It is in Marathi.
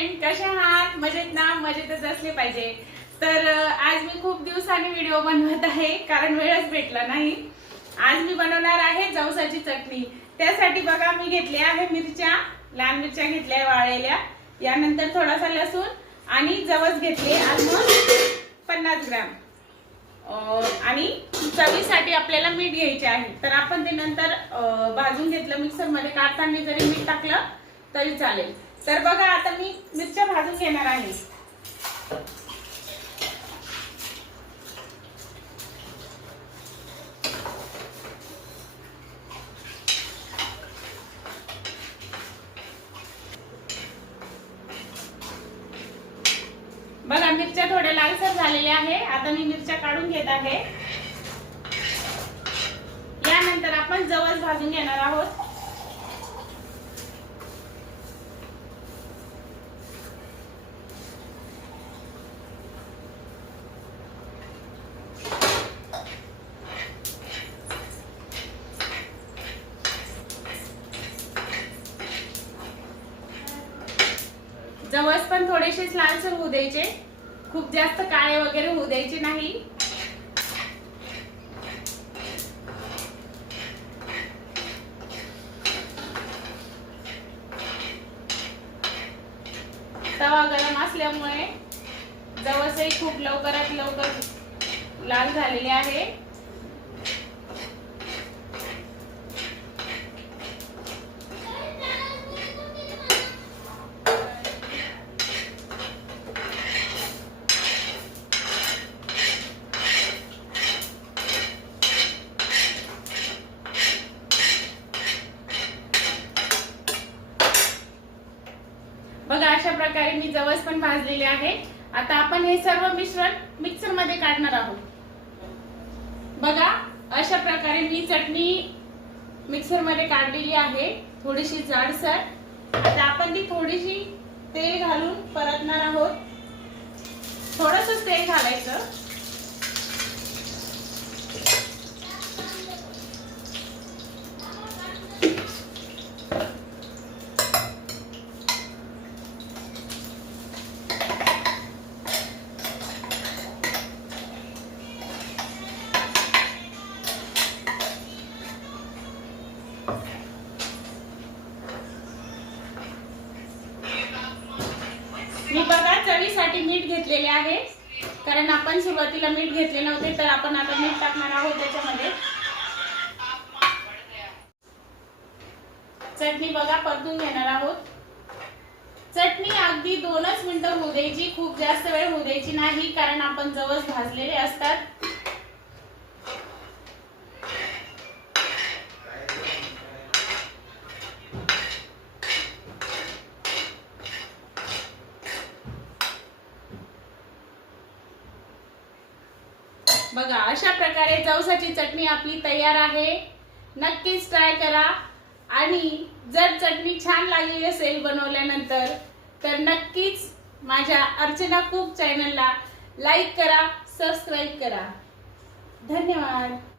फ्रेंड, कशा आहात? मजेत ना? मजेतच असले पाहिजे. तर आज मी खूप दिवसांनी व्हिडिओ बनवत आहे कारण वेळच भेटला नाही. आज मी बनवणार आहे जवसाची चटणी. त्यासाठी बघा मी घेतले आहे मिरच्या, लाल मिरच्या घेतल्या वाळलेल्या, यानंतर थोडासा लसूण आणि जवस घेतले ऑलमोस्ट 50 ग्रॅम. आणि चवीसाठी आपल्याला मीठ घ्यायचे आहे. तर आपण ते नंतर भाजून घेतलं मिक्सर मध्ये. काढताना जरी मीठ टाकलं तरी चालेल. तर बघा आता मी मिरच्या भाजून घेणार आहे. बघा मिरच्या थोड्या लालसर झालेल्या आहे. आता मी मिरच्या काढून घेत आहे. यानंतर आपण जवस भाजून घेणार आहोत. जवस पण थोडेसेच लालसर होऊ द्यायचे, खूप जास्त काळे वगैरे होऊ द्यायचे नाही. तवा गरम असल्यामुळे जवसही खूप लवकरात लवकर लाल झालेले आहे. बघा अशा प्रकारे मी जवस पण भाजलेले आहे. आता आपण हे सर्व मिश्रण मिक्सर मध्ये काढणार आहोत. बघा अशा प्रकारे मी चटणी मिक्सर मध्ये काढलेली आहे, थोडीशी जाडसर. आता आपण ती थोडीशी तेल घालून परतणार आहोत. थोडंसं तेल घालायचं. मी बघा चवीसाठी मीठ घेतलेले आहे, कारण आपण सुरुवातीला मीठ घेतले नव्हते, तर आपण आता मीठ टाकणार आहोत त्याच्यामध्ये. चटणी बघा परतून घेणार आहोत. चटणी अगदी 2च मिनिटं होऊ द्यायची, खूप जास्त वेळ होऊ द्यायची नाही, कारण आपण जवस भाजलेले असतात. बघा अशा प्रकारे जवसाची चटणी आपली तयार आहे. नक्कीच ट्राय करा. आणि जर चटणी छान लागली असेल बनवल्यानंतर तर नक्कीच माझ्या अर्चना कुक चॅनलला लाईक करा, सबस्क्राईब करा. धन्यवाद.